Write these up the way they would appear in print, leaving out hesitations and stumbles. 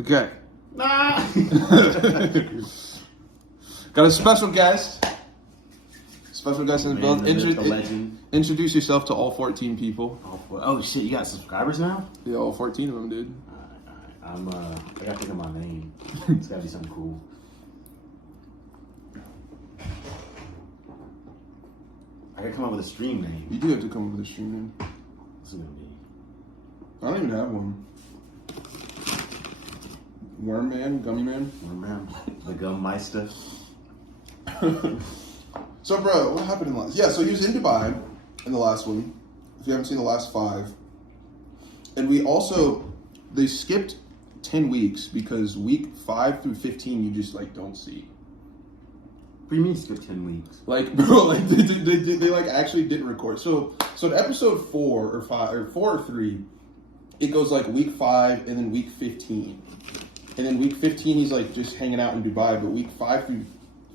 Okay. Nah. Got a special guest. Special guest in the building. The legend. Introduce yourself to all 14 people. Oh shit! You got subscribers now? Yeah, all 14 of them, dude. Alright. I gotta think of my name. It's gotta be something cool. I gotta come up with a stream name. You do have to come up with a stream name. What's it gonna be? I don't even have one. Worm Man, Gummy Man. The Gummeister. So, bro, what happened in the last? Yeah, so he was in Dubai in the last one. If you haven't seen the last 5, and they skipped 10 weeks because week 5 through 15 you just like don't see. What do you mean skip 10 weeks? Like, bro, like they like actually didn't record. So in episode 4 or 5 or 4 or 3, it goes like week 5 and then week 15. And then week 15 he's like just hanging out in Dubai, but week 5 through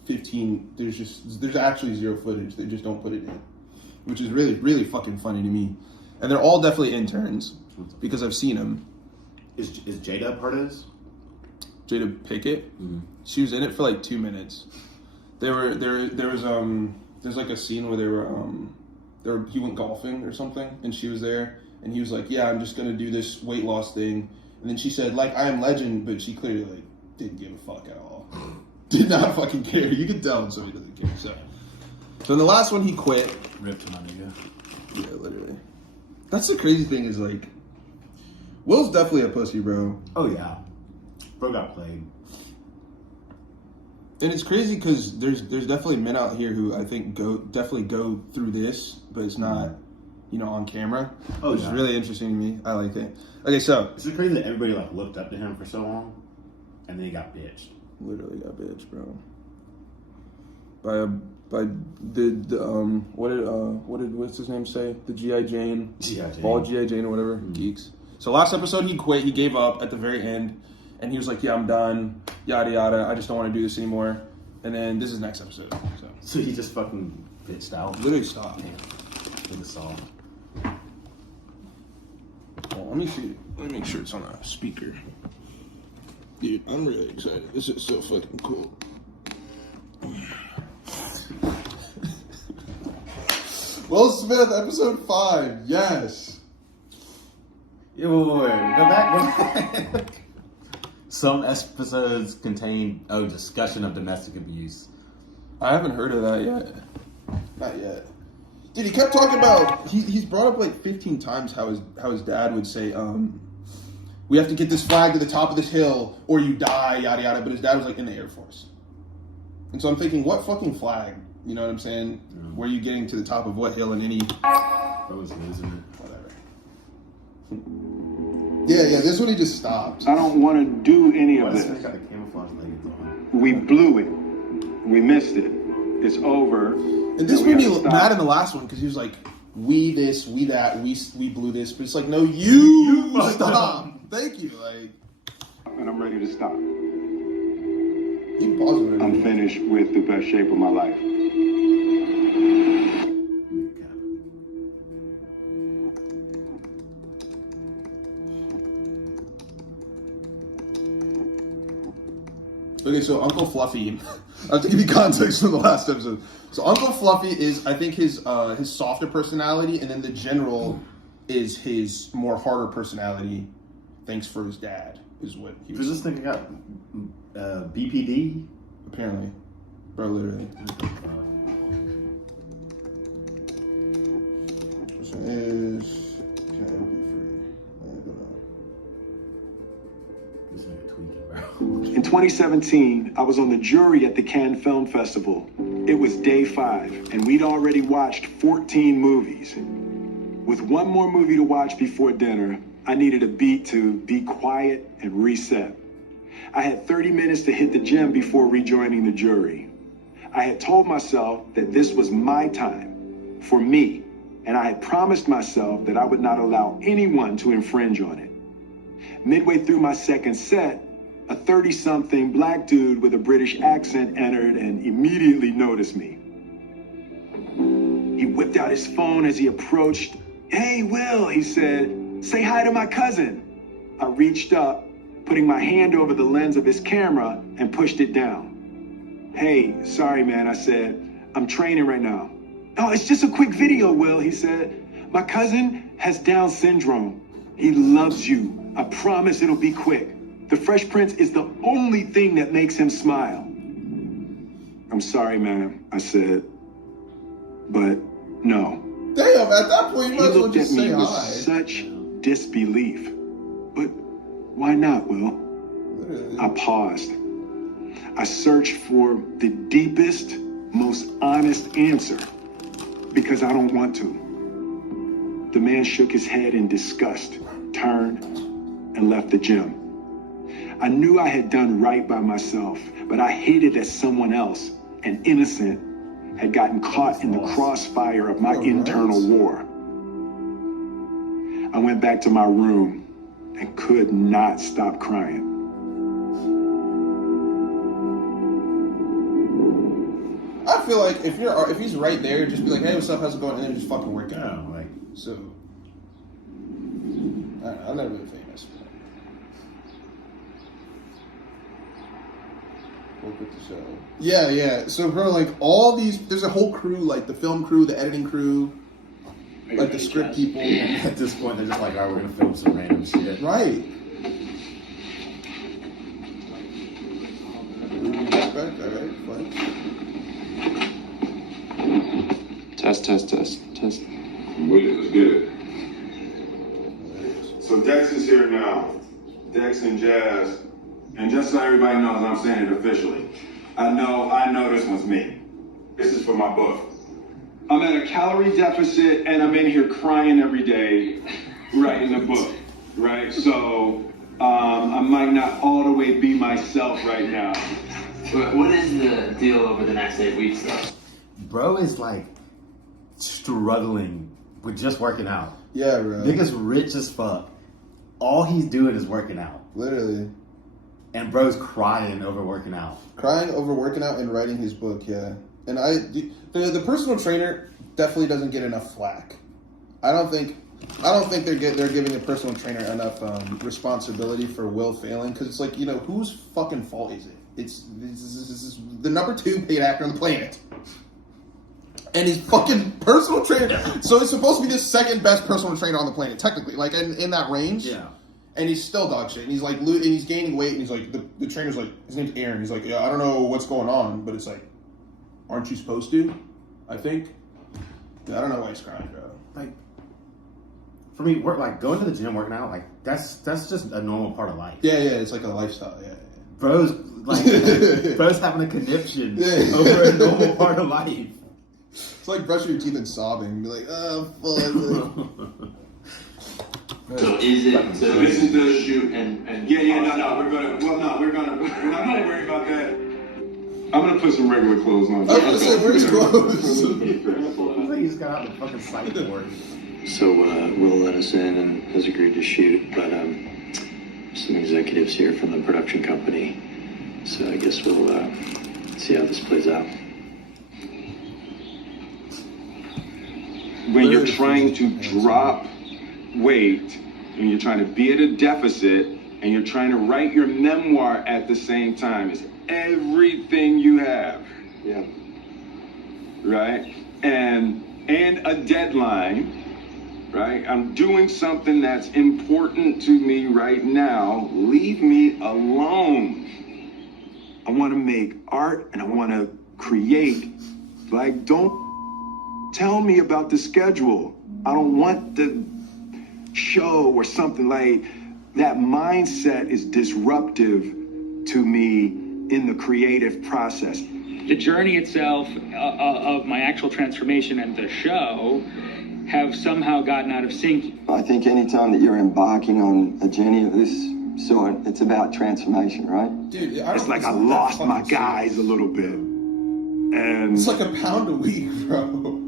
15 there's actually 0 footage. They just don't put it in. Which is really, really fucking funny to me. And they're all definitely interns because I've seen them. Is Jada part of this? Jada Pickett? Mm-hmm. She was in it for like 2 minutes. There's like a scene where he went golfing or something, and she was there, and he was like, yeah, I'm just gonna do this weight loss thing, and then she said, like, I am legend, but she clearly like didn't give a fuck at all. Did not fucking care. You can tell when somebody doesn't care. So in the last one he quit. Rip to my nigga. Yeah, literally. That's the crazy thing is like, Will's definitely a pussy, bro. Oh yeah, bro got played. And it's crazy because there's definitely men out here who I think definitely go through this, but it's not, on camera. Oh, which is really interesting to me. I like it. Okay, so it's crazy that everybody like looked up to him for so long, and then he got bitched. Literally got bitched, bro. By what's his name say? The G.I. Jane. All G.I. Jane or whatever. Mm-hmm. Geeks. So last episode he quit. He gave up at the very end. And he was like, yeah, I'm done, yada, yada. I just don't want to do this anymore. And then this is next episode. So he just fucking bitched out? Literally stopped. In the song. Oh, let me see. Let me make sure it's on a speaker. Dude, I'm really excited. This is so fucking cool. Will Smith, episode 5. Yes. Yo, go back. Some episodes contain discussion of domestic abuse. I haven't heard of that yet. Not yet. Dude, he kept talking about he's brought up like 15 times how his dad would say, we have to get this flag to the top of this hill or you die, yada yada. But his dad was like in the Air Force. And so I'm thinking, what fucking flag? You know what I'm saying? Mm. Where are you getting to the top of what hill in any I was losing it. Whatever. Yeah, this one he just stopped. I don't want to do any of this. Got the camouflage leggings on. We blew it. We missed it. It's over. And this made me mad in the last one because he was like, we this, we that, we blew this. But it's like, no, you stop. Thank you. Like, and I'm ready to stop. You can pause it. I'm finished with the best shape of my life. Okay, so Uncle Fluffy, I have to give you context from the last episode. So Uncle Fluffy is, I think, his softer personality, and then the general is his more harder personality, thanks for his dad, is what he was. Does this thing got BPD? Apparently. Bro, literally. This one is... Okay, it'll be free. I don't know. This nigga tweaking, bro. In 2017, I was on the jury at the Cannes Film Festival. It was day 5, and we'd already watched 14 movies. With one more movie to watch before dinner, I needed a beat to be quiet and reset. I had 30 minutes to hit the gym before rejoining the jury. I had told myself that this was my time, for me, and I had promised myself that I would not allow anyone to infringe on it. Midway through my second set, a 30-something black dude with a British accent entered and immediately noticed me. He whipped out his phone as he approached. "Hey, Will," he said, "say hi to my cousin." I reached up, putting my hand over the lens of his camera and pushed it down. Hey, sorry, man, I said. I'm training right now. Oh, it's just a quick video, Will, he said. My cousin has Down syndrome. He loves you. I promise it'll be quick. The Fresh Prince is the only thing that makes him smile. I'm sorry, man, I said. But no. Damn, at that point, you He might as well looked at just me say with hi. such disbelief. But why not, Will? Literally. I paused. I searched for the deepest, most honest answer because I don't want to. The man shook his head in disgust, turned, and left the gym. I knew I had done right by myself, but I hated that someone else, an innocent, had gotten caught in the crossfire of my internal war. I went back to my room and could not stop crying. I feel like if he's right there, just be like, "Hey, what's up? How's it going?" And then just fucking work I out. don't know, like, So, I'm not really famous. Work with the show. Yeah, yeah. So, bro, like all these, there's a whole crew, like the film crew, the editing crew, like the script people. at this point, they're just like, all right, we're gonna film some random shit. Right. Respect, all right, fine. Test. I'm with it. Let's get it. So Dex is here now. Dex and Jazz. And just so everybody knows, I'm saying it officially. I know this one's me. This is for my book. I'm at a calorie deficit and I'm in here crying every day writing the book, right? So I might not all the way be myself right now. What is the deal over the next 8 weeks, though? Bro is like struggling with just working out. Yeah, bro. Nigga's rich as fuck. All he's doing is working out. Literally. And bro's crying over working out. Crying over working out and writing his book, yeah. And the personal trainer definitely doesn't get enough flack. I don't think they're giving a personal trainer enough responsibility for Will failing, because it's like, you know, whose fucking fault is it? It's the number 2 paid actor on the planet, and his fucking personal trainer. So he's supposed to be the second best personal trainer on the planet, technically, like in that range. Yeah. And he's still dog shit. And he's like, and he's gaining weight. And he's like, the trainer's like, his name's Aaron. He's like, yeah, I don't know what's going on, but it's like, aren't you supposed to? I think. I don't know why he's crying, bro. Like, for me, going to the gym, working out, like that's just a normal part of life. Yeah, it's like a lifestyle. Yeah. Bro's having a conniption Yeah. over a normal part of life. It's like brushing your teeth and sobbing. Be like, oh fuck. So is it? So This is the shoot and we're not gonna worry about that. I'm gonna put some regular clothes on. I was gonna say, where's clothes? He's like, he's got out the fucking site for it. So Will let us in and has agreed to shoot, but some executives here from the production company. So I guess we'll see how this plays out. When you're trying to drop weight, and you're trying to be at a deficit, and you're trying to write your memoir at the same time, it's everything you have. Yeah. Right? And a deadline, right? I'm doing something that's important to me right now. Leave me alone. I want to make art and I want to create. Like, don't tell me about the schedule. I don't want the show or something. Like, that mindset is disruptive to me in the creative process. The journey itself of my actual transformation and the show have somehow gotten out of sync. I think anytime that you're embarking on a journey of this sort, it's about transformation, right? Dude, It's like I lost my guys a little bit. And It's like a pound a week, bro.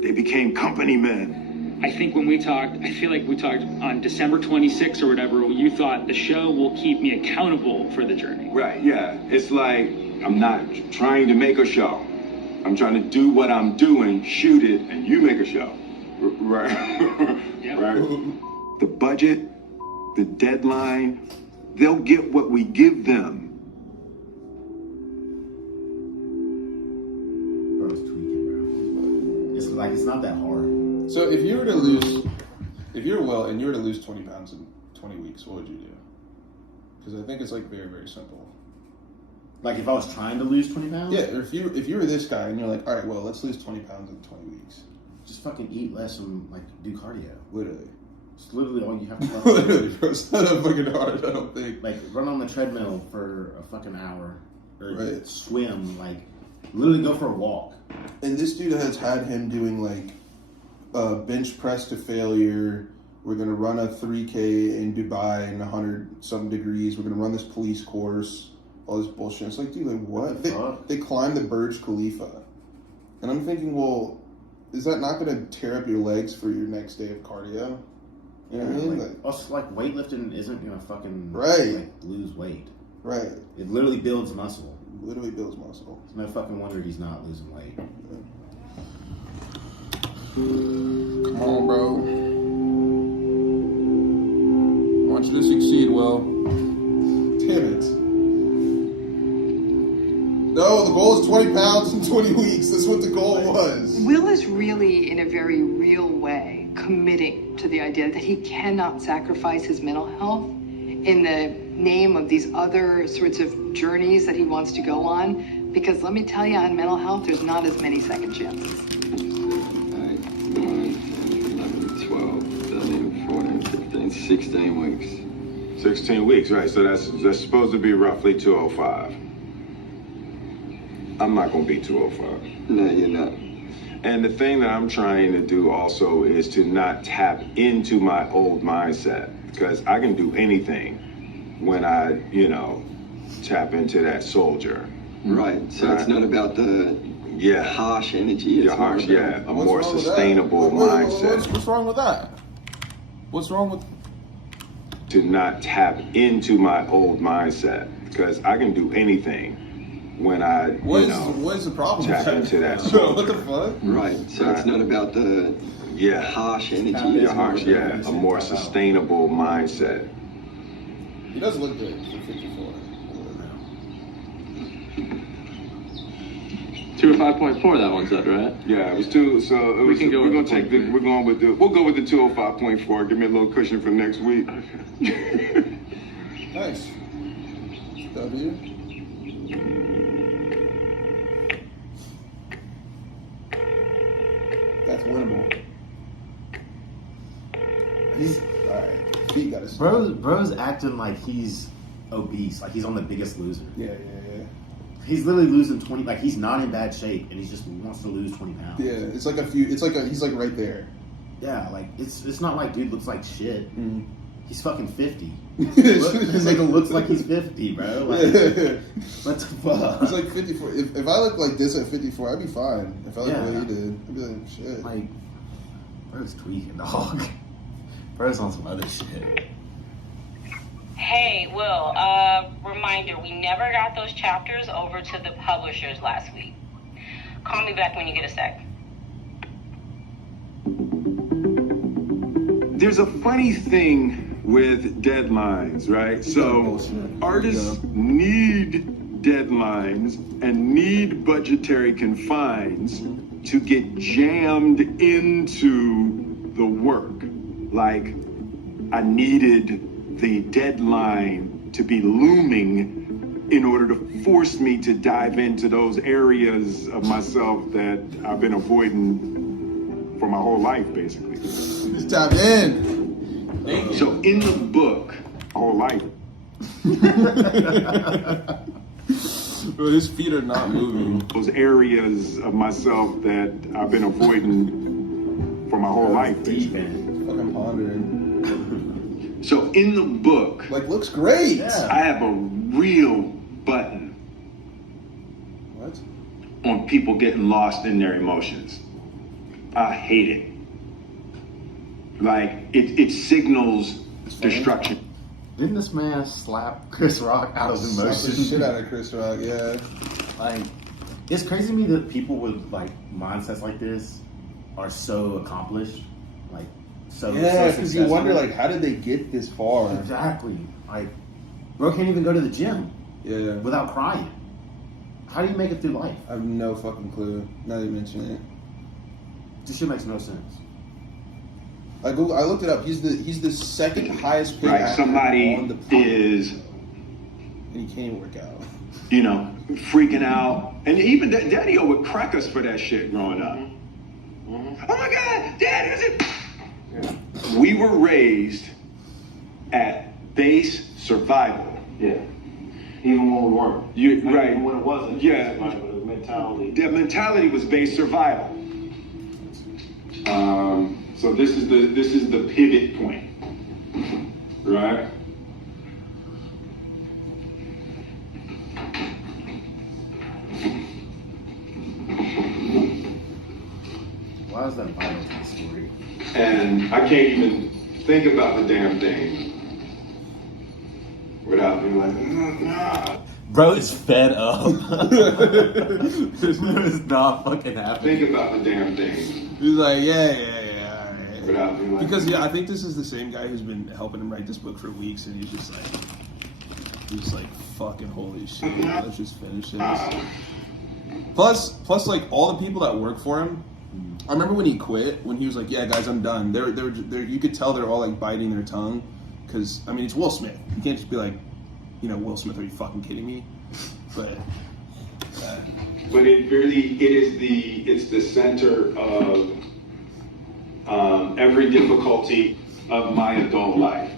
they became company men. I think when we talked, I feel like we talked on December 26th or whatever, you thought the show will keep me accountable for the journey. Right, yeah. It's like I'm not trying to make a show. I'm trying to do what I'm doing, shoot it, and you make a show. Right? Yeah. Right? The budget, the deadline, they'll get what we give them. Bro's tweaking, bro. It's like it's not that hard. So if you were to lose, if you're well and you were to lose 20 pounds in 20 weeks, what would you do? Because I think it's like very, very simple. Like if I was trying to lose 20 pounds? Yeah, or if you were this guy and you're like, all right, well, let's lose 20 pounds in 20 weeks. Just fucking eat less and like do cardio. Literally. It's literally all you have to fucking Literally, do. bro. It's not that fucking hard, I don't think. Like run on the treadmill for a fucking hour. Or Right. swim, like literally go for a walk. And this dude has had him doing like bench press to failure. We're gonna run a 3K in Dubai in 100-something degrees. We're gonna run this police course. All this bullshit. It's like, dude, like what? Fuck. They climbed the Burj Khalifa, and I'm thinking, well, is that not gonna tear up your legs for your next day of cardio? You know what I mean? Like, also, like weightlifting isn't gonna fucking Right. like lose weight. Right. It literally builds muscle. Literally builds muscle. It's no fucking wonder he's not losing weight. Come on, bro. I want you to succeed, Will. Damn it. No, the goal is 20 pounds in 20 weeks. That's what the goal was. Will is really, in a very real way, committing to the idea that he cannot sacrifice his mental health in the name of these other sorts of journeys that he wants to go on. Because let me tell you, on mental health, there's not as many second chances. 11, 12, 13, 14, 15, 16 weeks. 16 weeks, right? So that's supposed to be roughly 205. I'm not gonna be 205. No, you're not. And the thing that I'm trying to do also is to not tap into my old mindset, because I can do anything when I, tap into that soldier. Right. So it's not about the Yeah. harsh energy. It's Your harsh, more about- yeah, a What's more wrong with that? sustainable mindset. What's wrong with that? What's wrong with? To not tap into my old mindset, because I can do anything when I, What is the problem? tap with into that Bro, soldier. what the fuck? Right. So it's not about the Yeah. harsh energy. Tap It's Your into more harsh, about- yeah, a more sustainable mindset. He does look good for 54. 205.4, that one said, right? Yeah, it was two. So it was, can go we're with gonna take the. We're going with the. We'll go with the 205.4. Give me a little cushion for next week. Nice. W. That's winnable. He's Alright. Feet gotta stay. bro's acting like he's obese, like he's on The Biggest Loser. Yeah. He's literally losing 20. Like he's not in bad shape, and he just wants to lose 20 pounds. Yeah, it's like a few. It's like he's like right there. Yeah, like it's not like dude looks like shit. He's fucking 50. Look, His nigga looks like he's 50, bro. Like, Yeah. what the fuck? He's like 54. If I look like this at 54, I'd be fine. If I look the way he did, I'd be like, shit. Like, bro's tweaking, dog. Bro's on some other shit. Hey, Will, reminder, we never got those chapters over to the publishers last week. Call me back when you get a sec. There's a funny thing with deadlines, right? So bullshit. artists need deadlines and need budgetary confines to get jammed into the work. Like, I needed the deadline to be looming in order to force me to dive into those areas of myself that I've been avoiding for my whole life, basically. Just tap in. So in the book, whole life, Bro, his feet are not moving. those areas of myself that I've been avoiding for my whole life, Deep basically. in Fucking pondering. So in the book, Like, looks great. Yeah. I have a real button What? on people getting lost in their emotions. I hate it. Like, it signals destruction. it. Didn't this man slap Chris Rock out of Slap emotion? the shit out of Chris Rock, yeah. Like, it's crazy to me that people with like mindsets like this are so accomplished. Like, so Yeah, so because you wonder, successful. like, how did they get this far? Exactly. Like, Bro can't even go to the gym Yeah. without crying. How do you make it through life? I have no fucking clue. Now that you mention it. This shit makes no sense. I looked it up. He's the second highest paid Right, actor somebody on the planet, is, and he can't even work out. you know, freaking out. And even Daddy-O would crack us for that shit growing up. Oh my God, Dad, is it? We were raised at base survival. Yeah. Even when we weren't. Right. Even when it wasn't. Yeah. But the mentality. The mentality was base survival. So this is the pivot point, right? Why is that vital to the story? And I can't even think about the damn thing without being like, nah. Bro is fed up. This is not fucking happening. Think about the damn thing He's like, yeah, all right. without being like, Because I think this is the same guy who's been helping him write this book for weeks, and he's just like, fucking holy shit, let's just finish this. Plus, like all the people that work for him. I remember when he quit, when he was like, "Yeah, guys, I'm done." They're you could tell they're all like biting their tongue, because I mean it's Will Smith. You can't just be like, Will Smith, are you fucking kidding me? But it really it's the center of every difficulty of my adult life.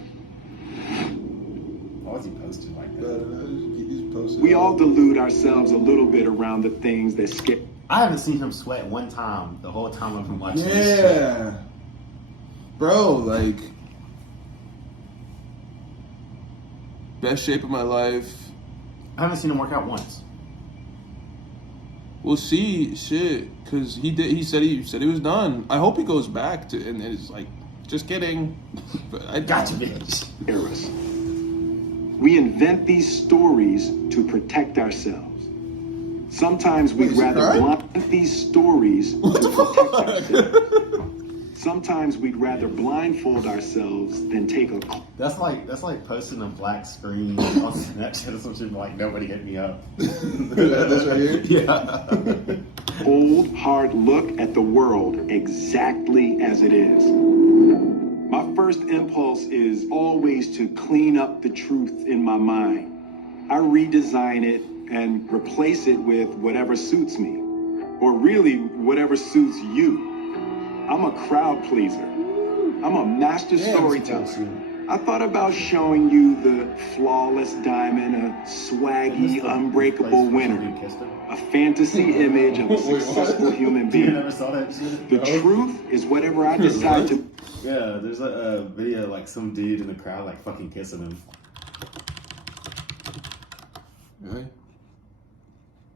Why was he posted like that? We all delude ourselves a little bit around the things that scare. I haven't seen him sweat one time the whole time I've been watching this shit. yeah, bro, like best shape of my life. I haven't seen him work out once. We'll see, shit, because he said he was done. I hope he goes back to, and it's like, just kidding. But I Gotcha, bitch. Us. We invent these stories to protect ourselves. Sometimes we'd Wait, is he rather crying? blind these stories to protect ourselves. Sometimes we'd rather blindfold ourselves than take a That's like posting a black screen on Snapchat or some shit like nobody hit me up. This right here? Yeah. cold, hard look at the world exactly as it is. My first impulse is always to clean up the truth in my mind. I redesign it and replace it with whatever suits me, or really whatever suits you. I'm a crowd pleaser. I'm a master storyteller. I thought about showing you the flawless diamond, a swaggy, unbreakable winner, a fantasy image of a successful human You being. never saw that shit? The truth is whatever I decide to. Yeah, there's a video like some dude in the crowd like fucking kissing him. Really?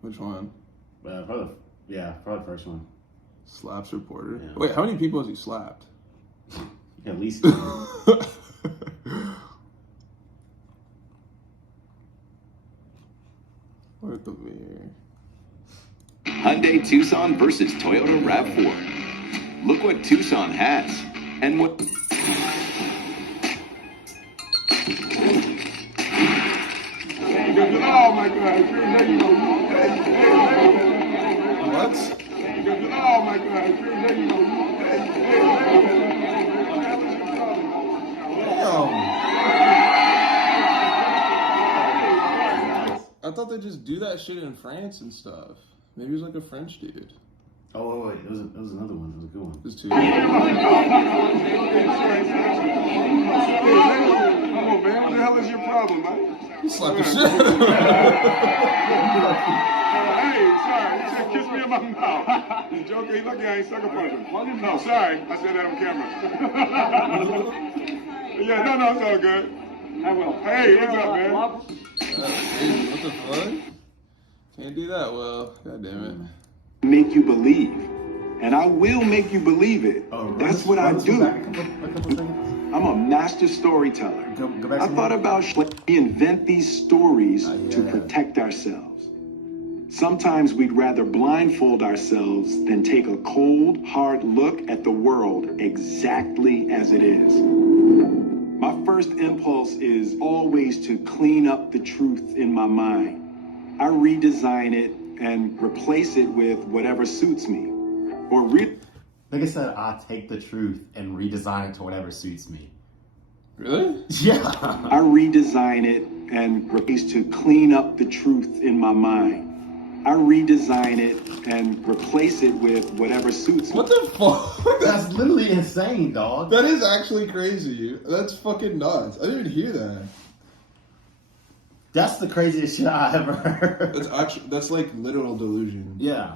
Which one? Probably the first one. Slaps reporter. Yeah. Wait, how many people has he slapped? At least. What the mirror? Hyundai Tucson versus Toyota RAV4. Look what Tucson has, and what. Oh my God! What? Oh my God! I thought they just do that shit in France and stuff. Maybe he was like a French dude. Oh wait, it was another one. It was a good one. There's two. Come on, man. What the hell is your problem, man? He slapped the shit. Hey, sorry. You said kiss me in my mouth. You joking? He lucky I ain't sucker punching. No, sorry. I said that on camera. Yeah, no, it's all good. I will. Hey, what's up, man? What the fuck? Can't do that, well. God damn it. Make you believe. And I will make you believe it. That's what I do. I'm a master storyteller. Go back I to thought about we invent these stories to protect ourselves. Sometimes we'd rather blindfold ourselves than take a cold, hard look at the world exactly as it is. My first first impulse is always to clean up the truth in my mind. I redesign it and replace it with whatever suits me. Like I said, I take the truth and redesign it to whatever suits me. Really? Yeah. I redesign it and replace to clean up the truth in my mind. I redesign it and replace it with whatever suits me. What the fuck? That's literally insane, dog. That is actually crazy. That's fucking nuts. I didn't even hear that. That's the craziest shit I ever heard. That's like literal delusion. Yeah.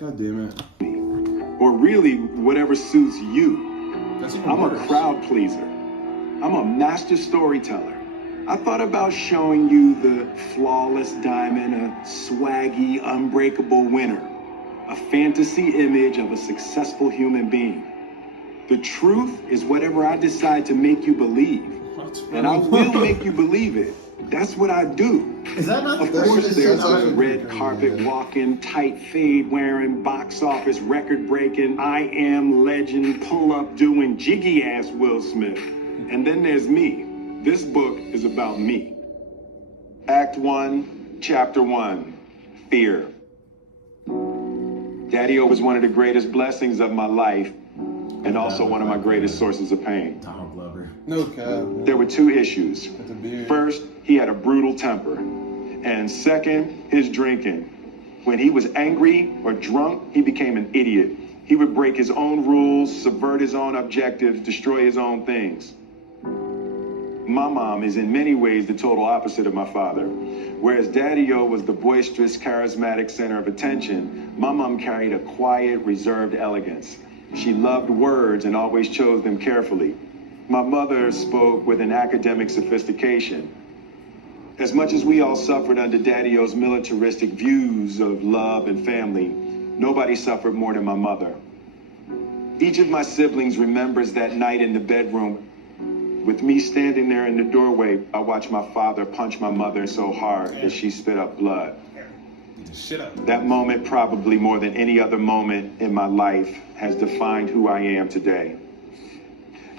God damn it. Or really, whatever suits you. That's even I'm worse. a crowd pleaser. I'm a master storyteller. I thought about showing you the flawless diamond, a swaggy, unbreakable winner, a fantasy image of a successful human being. The truth is whatever I decide to make you believe, and I will make you believe it. That's what I do. Is that not Of the course, craziest there's shit I've a ever red carpet walking, tight fade wearing, box office record breaking, I am legend, pull up doing, jiggy ass Will Smith. And then there's me. This book is about me. Act 1, Chapter 1, Fear. Daddy-O was one of the greatest blessings of my life, and also one of my greatest sources of pain. Donald Glover. No cap. There were two issues. With the beard. First, he had a brutal temper. And second, his drinking. When he was angry or drunk, he became an idiot. He would break his own rules, subvert his own objectives, destroy his own things. My mom is in many ways the total opposite of my father. Whereas Daddy-O was the boisterous, charismatic center of attention, my mom carried a quiet, reserved elegance. She loved words and always chose them carefully. My mother spoke with an academic sophistication. As much as we all suffered under Daddy-O's militaristic views of love and family, nobody suffered more than my mother. Each of my siblings remembers that night in the bedroom. With me standing there in the doorway, I watched my father punch my mother so hard that she spit up blood. Shit up. That moment, probably more than any other moment in my life, has defined who I am today.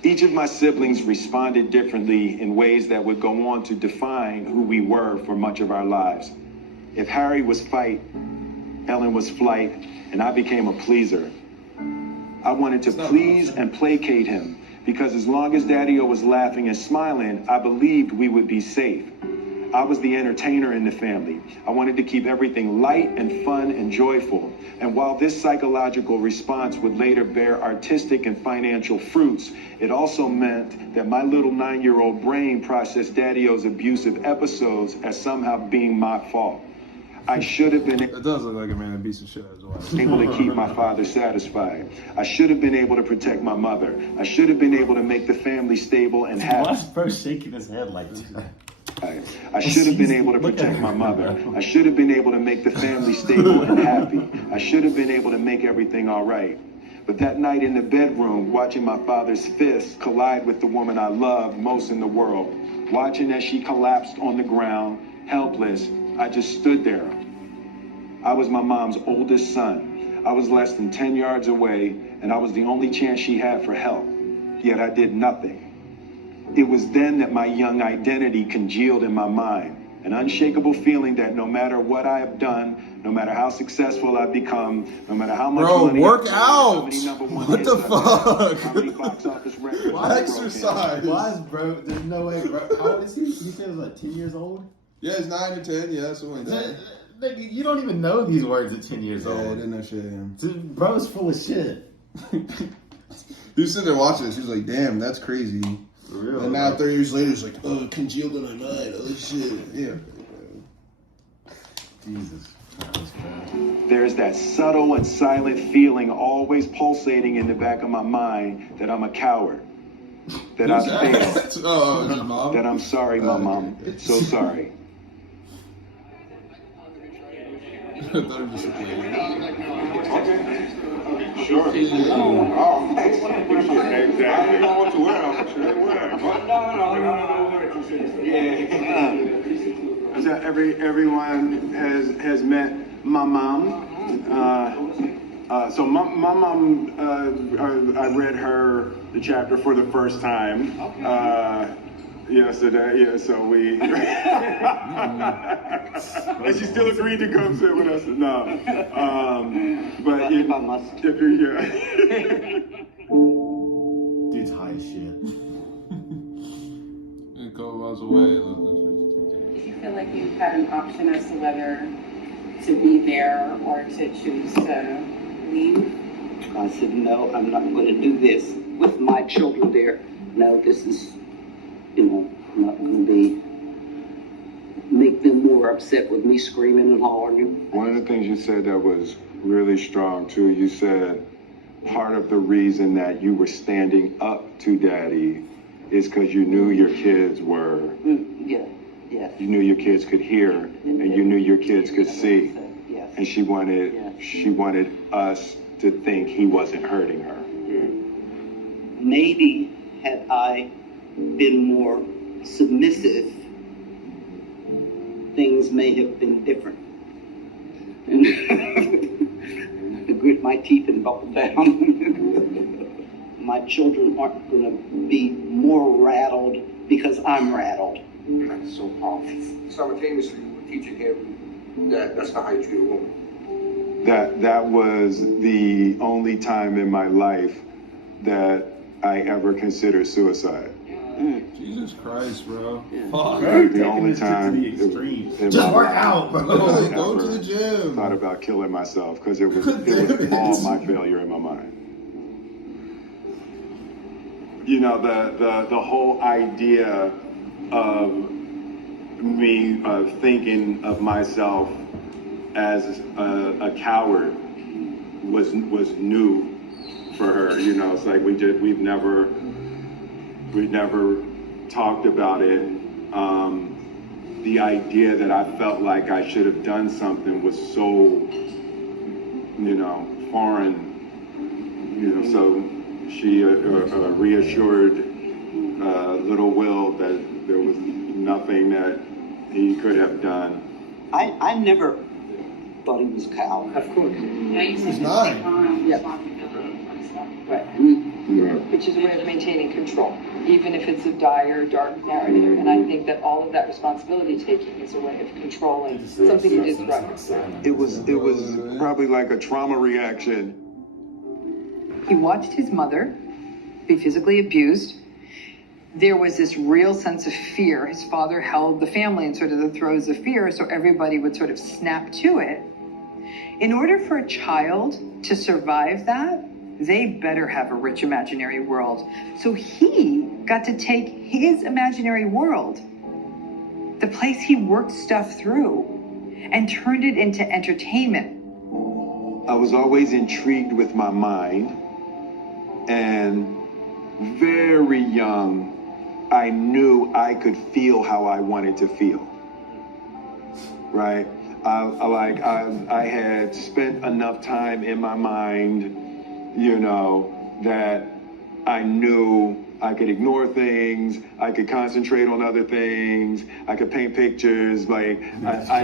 Each of my siblings responded differently in ways that would go on to define who we were for much of our lives. If Harry was fight, Ellen was flight, and I became a pleaser. I wanted to please and placate him, because as long as Daddy-O was laughing and smiling, I believed we would be safe. I was the entertainer in the family. I wanted to keep everything light and fun and joyful. And while this psychological response would later bear artistic and financial fruits, it also meant that my little 9-year-old brain processed Daddy-O's abusive episodes as somehow being my fault. I should have been It does look like a man that beats the shit out of his wife. able to keep my father satisfied. I should have been able to protect my mother. I should have been able to make the family stable and happy. Why is bro shaking his head like that? I should have been able to protect my mother. I should have been able to make the family stable and happy. I should have been able to make everything all right. But that night in the bedroom, watching my father's fists collide with the woman I loved most in the world, watching as she collapsed on the ground, helpless, I just stood there. I was my mom's oldest son. I was less than 10 yards away, and I was the only chance she had for help. Yet I did nothing. It was then that my young identity congealed in my mind, an unshakable feeling that no matter what I have done, no matter how successful I've become, no matter how much Bro, money work I've made, how out. many number one What hits the I've had, fuck? how many box office records I've broken. Exercise. Why is bro? There's no way, bro. How old is he? He said he was like 10 years old. Yeah, it's 9 or 10. Yeah, something like that. Nigga, you don't even know these words at 10 years Yeah, I old. didn't know shit. Yeah. Dude, bro's full of shit. He was sitting there watching this. He was like, "Damn, that's crazy." For real. And now 30 years later, he's like, "Oh, congealed in my mind. Oh shit." Yeah. Jesus Christ, bro. There's that subtle and silent feeling always pulsating in the back of my mind that I'm a coward, that I've failed, Oh, his mom. that I'm sorry, my mom, so sorry. I thought it was just a play. Sure. Oh, exactly. So everyone has met my mom. So my mom, I read her the chapter for the first time yesterday. Yeah, so we, and she still agreed to come sit with us. No, but if I must, if you're here, Dude's high as shit. A couple miles away. Did you feel like you had an option as to whether to be there or to choose to leave? I said, no, I'm not going to do this with my children there. No, this is, I'm not going to make them more upset with me screaming and hollering. one of the things you said that was really strong too, you said part of the reason that you were standing up to Daddy is because you knew your kids were, Yeah, yes. you knew your kids could hear and you knew your kids could see. Yes. And she wanted us to think he wasn't hurting her. Maybe had I been more submissive, things may have been different. I grit my teeth and buckle down. My children aren't going to be more rattled because I'm rattled. That's so powerful. Simultaneously, you were teaching him that that's not how you treat a woman. That was the only time in my life that I ever considered suicide. Jesus Christ, bro. Fuck. The only time To the extreme. in Just my work life out, bro. that I Go to ever the gym. thought about killing myself because it was all my failure in my mind. You know, the whole idea of me thinking of myself as a coward was new for her. You know, it's like we've never talked about it. The idea that I felt like I should have done something was so, foreign. So she reassured little Will that there was nothing that he could have done. I never thought he was a coward. Of course. He's not. Right. Which is a way of maintaining control, even if it's a dire, dark narrative. And I think that all of that responsibility taking is a way of controlling something you did right. It was probably like a trauma reaction. He watched his mother be physically abused. There was this real sense of fear. His father held the family in sort of the throes of fear, so everybody would sort of snap to it. In order for a child to survive that, they better have a rich imaginary world. So he got to take his imaginary world, the place he worked stuff through, and turned it into entertainment. I was always intrigued with my mind, and very young, I knew I could feel how I wanted to feel, right? I had spent enough time in my mind, that I knew I could ignore things, I could concentrate on other things, I could paint pictures, I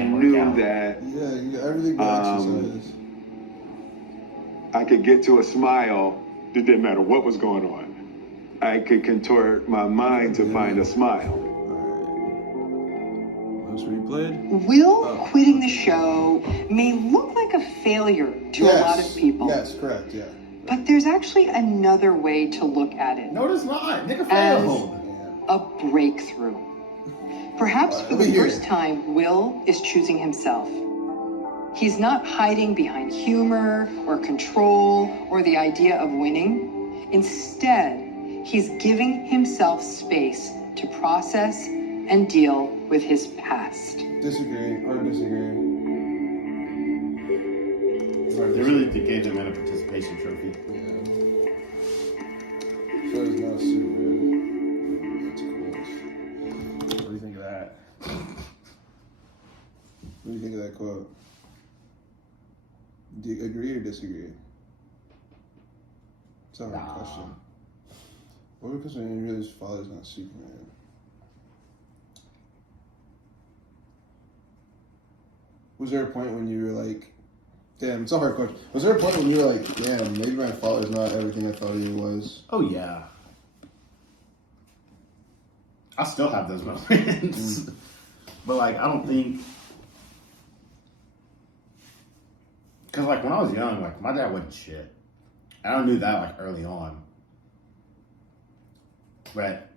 knew that Yeah, everything but exercise. I could get to a smile, it didn't matter what was going on. I could contort my mind to find a smile. Most replayed? Will quitting the show may look like a failure to a lot of people. Yes, correct, yeah. But there's actually another way to look at it. No, there's not. Nigga As failed. a breakthrough. Perhaps for the first time, Will is choosing himself. He's not hiding behind humor or control or the idea of winning. Instead, he's giving himself space to process and deal with his past. Disagree. They really gave him a participation trophy. Yeah. So it's not super good. That's cool. What do you think of that? What do you think of that quote? Do you agree or disagree? It's not a question. What because when you realize his father's not Superman? Was there a point when you were like, Damn, it's a hard question. Was there a point when you were like, damn, maybe my father's not everything I thought he was? Oh, yeah. I still have those moments. But, like, I don't think... Because, like, when I was young, like, my dad wasn't shit. And I knew that, like, early on. But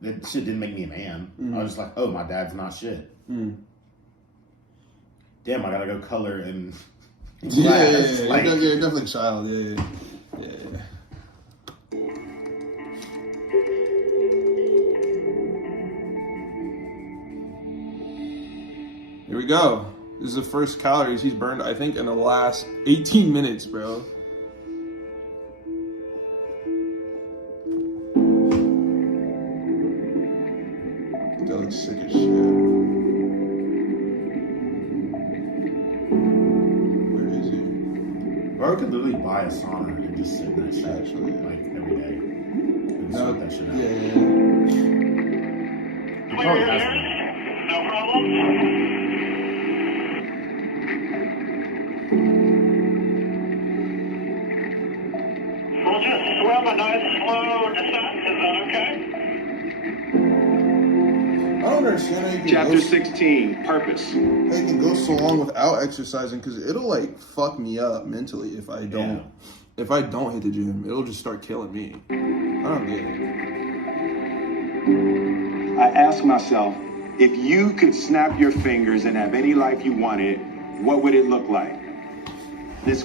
that shit didn't make me a man. I was just like, oh, my dad's not shit. Damn, I gotta go color and... Yeah. Like, You're definitely a child. Yeah. Here we go. This is the first calories he's burned, I think, in the last 18 minutes, bro. That looks sick as shit. Where is he? bro, I could literally buy a sauna and just sit in that shit, actually, like, every day. And sweat that shit out. Yeah. He probably has one. No problem. We'll just swim a nice slow descent. Is that okay? I don't understand how you can Chapter go, 16, Purpose. how you can go so long without exercising, because it'll like fuck me up mentally if I don't. If I don't hit the gym, it'll just start killing me. I don't get it. I ask myself, if you could snap your fingers and have any life you wanted, what would it look like? This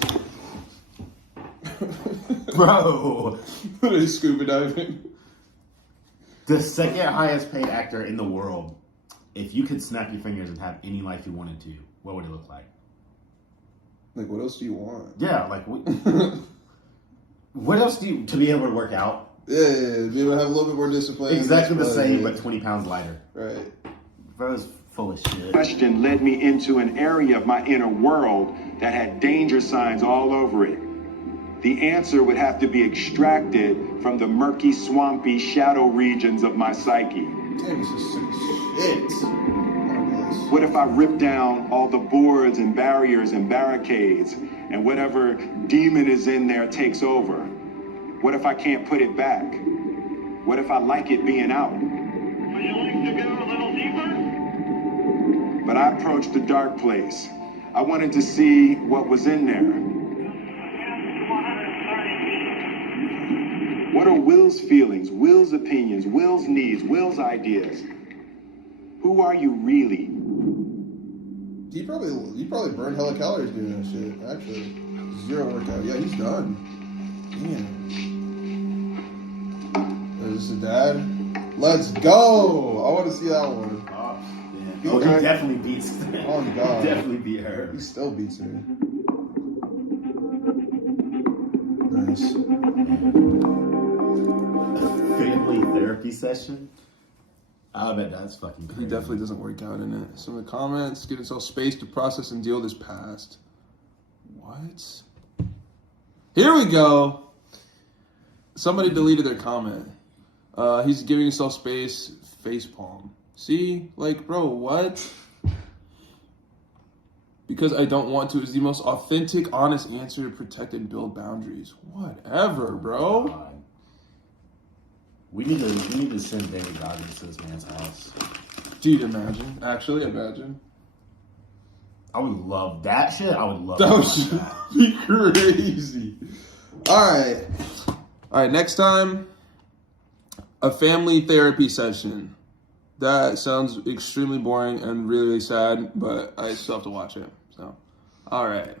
Bro, what is scuba diving? the second highest paid actor in the world. If you could snap your fingers and have any life you wanted to, what would it look like? Like, what else do you want? Yeah, like what else do you to be able to work out? Yeah, be able to have a little bit more discipline. Exactly the same, but 20 pounds lighter. Right. Bro's full of shit. question led me into an area of my inner world that had danger signs all over it. The answer would have to be extracted from the murky, swampy shadow regions of my psyche. Damn, this is sick as shit. What if I rip down all the boards and barriers and barricades, and whatever demon is in there takes over? What if I can't put it back? What if I like it being out? Would you like to go a little deeper? But I approached the dark place. I wanted to see what was in there. What are Will's feelings, Will's opinions, Will's needs, Will's ideas? Who are you really? You probably burned hella calories doing that shit, actually. Zero workout. Yeah, he's done. Damn. Is this a dad? Let's go! I want to see that one. Oh, he definitely beats her. Oh, God. He definitely beat her. He still beats her. Nice. Family therapy session? I bet that's fucking crazy. He definitely doesn't work out in it. Some of the comments, give himself space to process and deal with his past. What? Here we go. Somebody deleted their comment. He's giving himself space, facepalm. See? Like, bro, what? Because I don't want to is the most authentic, honest answer to protect and build boundaries. Whatever, bro. God. We need to send David Goggins to this man's house. Dude, imagine. Actually, imagine. I would love that shit. I would love That would be crazy. All right, next time, a family therapy session. That sounds extremely boring and really, really sad, but I still have to watch it. So, all right.